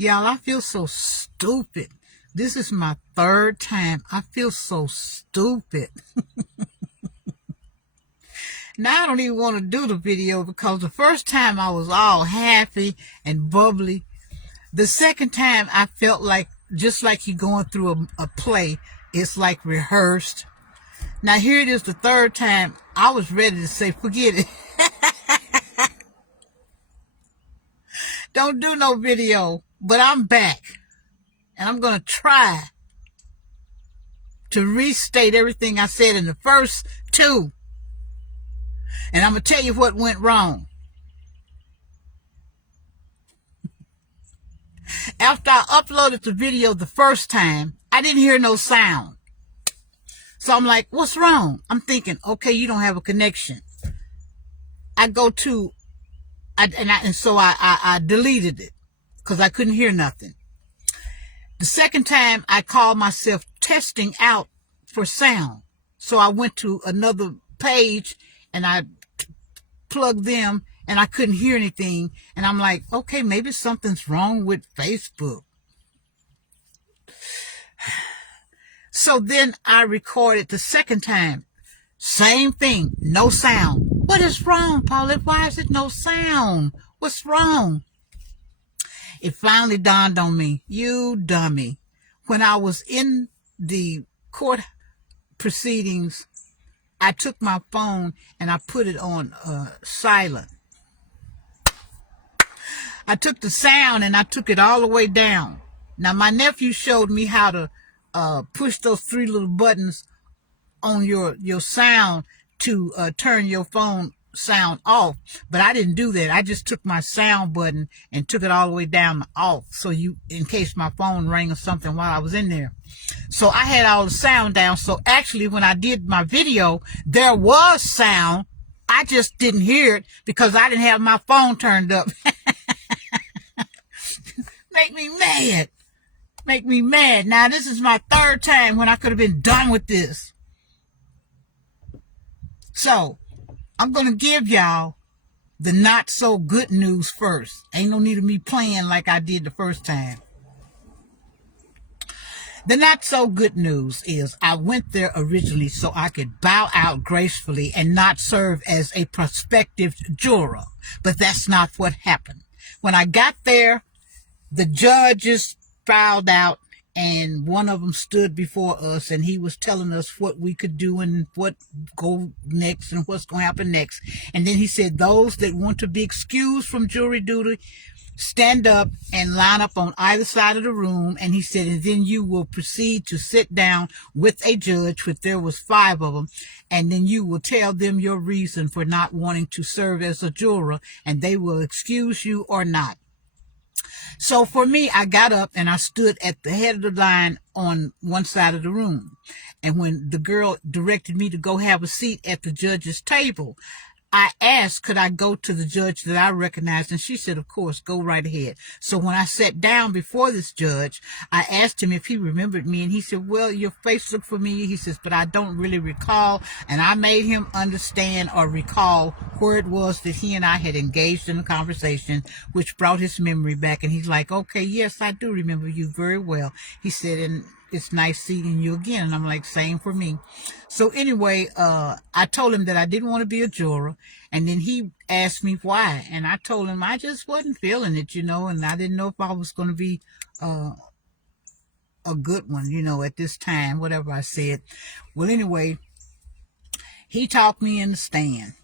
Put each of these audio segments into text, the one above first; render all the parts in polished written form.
Y'all, I feel so stupid. This is my third time. I feel so stupid. Now I don't even want to do the video because the first time I was all happy and bubbly. The second time I felt like, just like you're going through a play, it's like rehearsed. Now here it is the third time. I was ready to say, forget it. Don't do no video. But I'm back. And I'm going to try to restate everything I said in the first two. And I'm going to tell you what went wrong. After I uploaded the video the first time, I didn't hear no sound. So I'm like, what's wrong? I'm thinking, okay, you don't have a connection. I go to, so I deleted it because I couldn't hear nothing. The second time I called myself testing out for sound. So I went to another page and I plugged them and I couldn't hear anything. And I'm like, okay, maybe something's wrong with Facebook. So then I recorded the second time. Same thing, no sound. What is wrong, Paulette? Why is it no sound? What's wrong? It finally dawned on me, you dummy. When I was in the court proceedings, I took my phone and I put it on silent. I took the sound and I took it all the way down. Now, my nephew showed me how to push those three little buttons on your sound to turn your phone sound off, but I didn't do that. I just took my sound button and took it all the way down to off, so in case my phone rang or something while I was in there. So I had all the sound down. So actually, when I did my video, there was sound. I just didn't hear it because I didn't have my phone turned up. Make me mad. Make me mad. Now, this is my third time when I could have been done with this. So, I'm going to give y'all the not so good news first. Ain't no need of me playing like I did the first time. The not so good news is I went there originally so I could bow out gracefully and not serve as a prospective juror. But that's not what happened. When I got there, the judges filed out and one of them stood before us and he was telling us what we could do and what go next and what's going to happen next. And then he said, those that want to be excused from jury duty, stand up and line up on either side of the room. And he said, and then you will proceed to sit down with a judge, which there was 5 of them. And then you will tell them your reason for not wanting to serve as a juror and they will excuse you or not. So for me, I got up and I stood at the head of the line on one side of the room. And when the girl directed me to go have a seat at the judge's table, I asked, could I go to the judge that I recognized? And she said, of course, go right ahead. So when I sat down before this judge, I asked him if he remembered me. And he said, well, your face looked familiar. He says, but I don't really recall. And I made him understand or recall where it was that he and I had engaged in a conversation, which brought his memory back. And he's like, okay, yes, I do remember you very well. He said, and it's nice seeing you again. And I'm like, same for me. So anyway, I told him that I didn't want to be a juror. And then he asked me why. And I told him I just wasn't feeling it, and I didn't know if I was going to be a good one, at this time, whatever I said. Well, anyway, he talked me in the stand.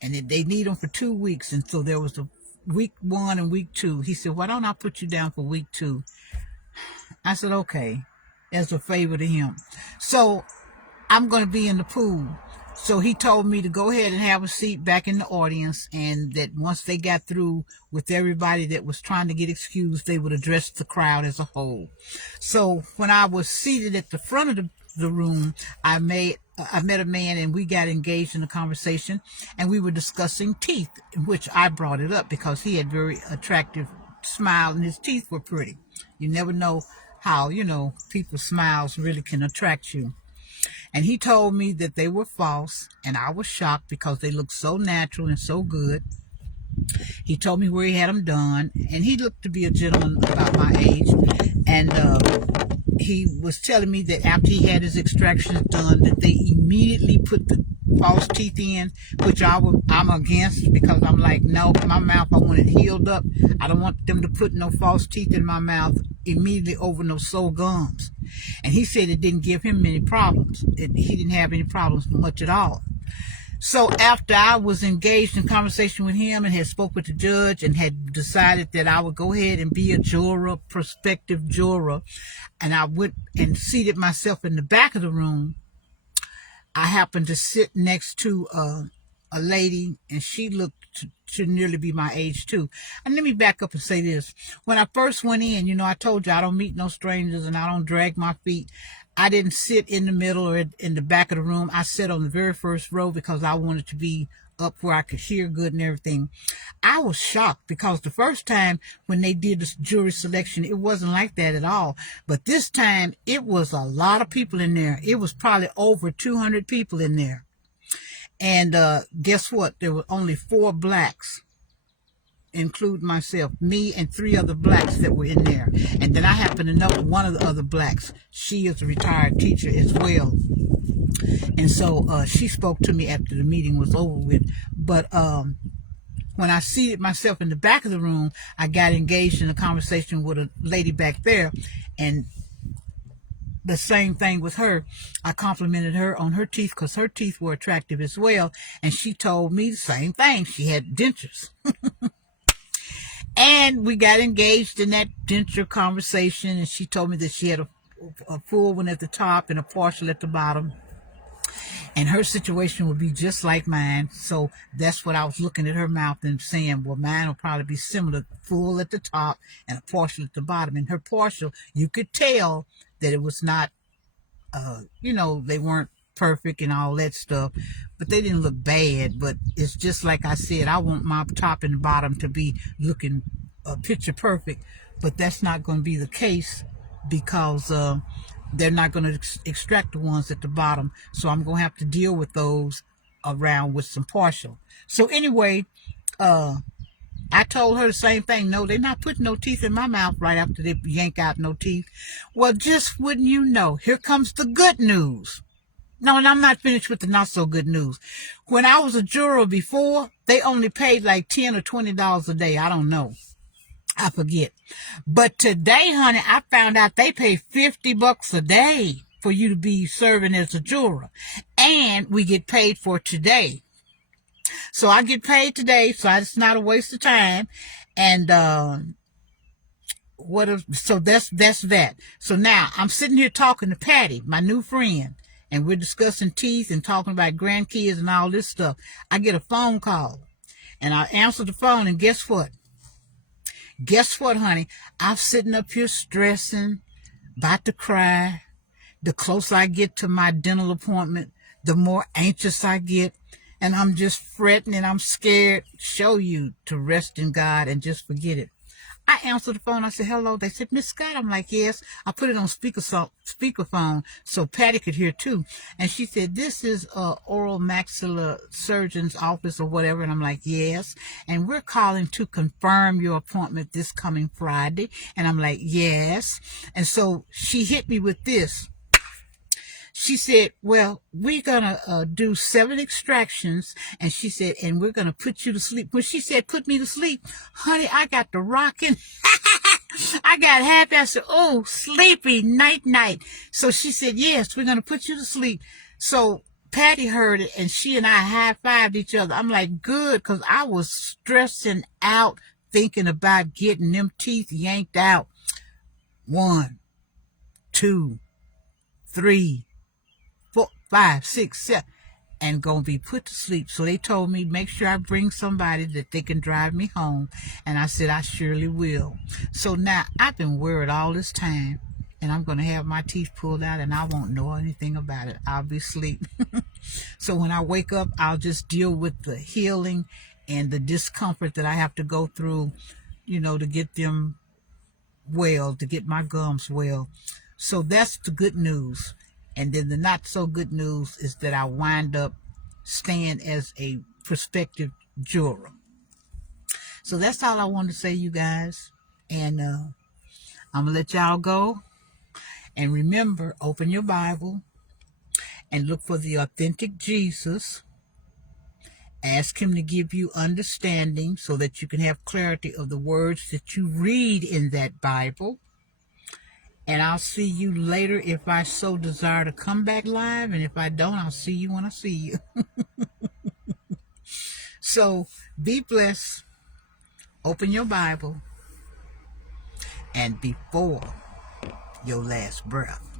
And they need him for 2 weeks. And so there was a week 1 and week 2. He said, why don't I put you down for week 2? I said, okay, as a favor to him. So I'm going to be in the pool. So he told me to go ahead and have a seat back in the audience, and that once they got through with everybody that was trying to get excused, they would address the crowd as a whole. So when I was seated at the front of the room, I met a man and we got engaged in a conversation, and we were discussing teeth, in which I brought it up because he had very attractive smile and his teeth were pretty. You never know how, people's smiles really can attract you. And he told me that they were false, and I was shocked because they looked so natural and so good. He told me where he had them done, and he looked to be a gentleman about my age. And he was telling me that after he had his extractions done, that they immediately put the false teeth in, which I'm against, because I'm like, no, my mouth, I want it healed up. I don't want them to put no false teeth in my mouth immediately over no sore gums. And he said it didn't give him many problems. He didn't have any problems much at all. So after I was engaged in conversation with him and had spoke with the judge and had decided that I would go ahead and be a juror, prospective juror, and I went and seated myself in the back of the room, I happened to sit next to a lady, and she looked to nearly be my age too. And let me back up and say this. When I first went in, I told you I don't meet no strangers and I don't drag my feet. I didn't sit in the middle or in the back of the room. I sat on the very first row because I wanted to be up where I could hear good and everything. I was shocked because the first time when they did the jury selection, it wasn't like that at all. But this time, it was a lot of people in there. It was probably over 200 people in there. And guess what? There were only 4 blacks, including myself, me and 3 other blacks that were in there. And then I happen to know one of the other blacks. She is a retired teacher as well. And so she spoke to me after the meeting was over with. But when I seated myself in the back of the room, I got engaged in a conversation with a lady back there. And the same thing with her. I complimented her on her teeth because her teeth were attractive as well. And she told me the same thing. She had dentures. And we got engaged in that denture conversation. And she told me that she had a full one at the top and a partial at the bottom. And her situation would be just like mine. So that's what I was looking at her mouth and saying, well, mine will probably be similar, full at the top and a partial at the bottom. And her partial, you could tell that it was not, they weren't perfect and all that stuff, but they didn't look bad. But it's just like I said, I want my top and bottom to be looking picture perfect, but that's not going to be the case because they're not going to extract the ones at the bottom. So I'm going to have to deal with those around with some partial. So anyway, I told her the same thing. No, they're not putting no teeth in my mouth right after they yank out no teeth. Well, just wouldn't you know, here comes the good news. No, and I'm not finished with the not so good news. When I was a juror before, they only paid like $10 or $20 a day. I don't know. I forget. But today, honey, I found out they pay $50 a day for you to be serving as a juror. And we get paid for today. So I get paid today, so it's not a waste of time. And so that's that. So now I'm sitting here talking to Patty, my new friend, and we're discussing teeth and talking about grandkids and all this stuff. I get a phone call, and I answer the phone, and guess what? Guess what, honey? I'm sitting up here stressing, about to cry. The closer I get to my dental appointment, the more anxious I get. And I'm just fretting and I'm scared. Show you to rest in God and just forget it. I answered the phone. I said, hello. They said, Miss Scott. I'm like, yes. I put it on speakerphone so Patty could hear too. And she said, this is oral maxilla surgeon's office or whatever. And I'm like, yes. And we're calling to confirm your appointment this coming Friday. And I'm like, yes. And so she hit me with this. She said, well, we're going to do 7 extractions. And she said, and we're going to put you to sleep. When she said, put me to sleep, honey, I got the rocking. I got happy. I said, oh, sleepy, night. So she said, yes, we're going to put you to sleep. So Patty heard it, and she and I high-fived each other. I'm like, good, because I was stressing out thinking about getting them teeth yanked out. 1, 2, 3, 4, 5, 6, 7, and gonna be put to sleep. So they told me, make sure I bring somebody that they can drive me home. And I said, I surely will. So now I've been worried all this time, and I'm gonna have my teeth pulled out, and I won't know anything about it. I'll be asleep. So when I wake up, I'll just deal with the healing and the discomfort that I have to go through, to get them well, to get my gums well. So that's the good news. And then the not so good news is that I wind up staying as a prospective juror. So that's all I wanted to say, you guys. And I'm going to let y'all go. And remember, open your Bible and look for the authentic Jesus. Ask him to give you understanding so that you can have clarity of the words that you read in that Bible. And I'll see you later if I so desire to come back live. And if I don't, I'll see you when I see you. So be blessed. Open your Bible. And before your last breath,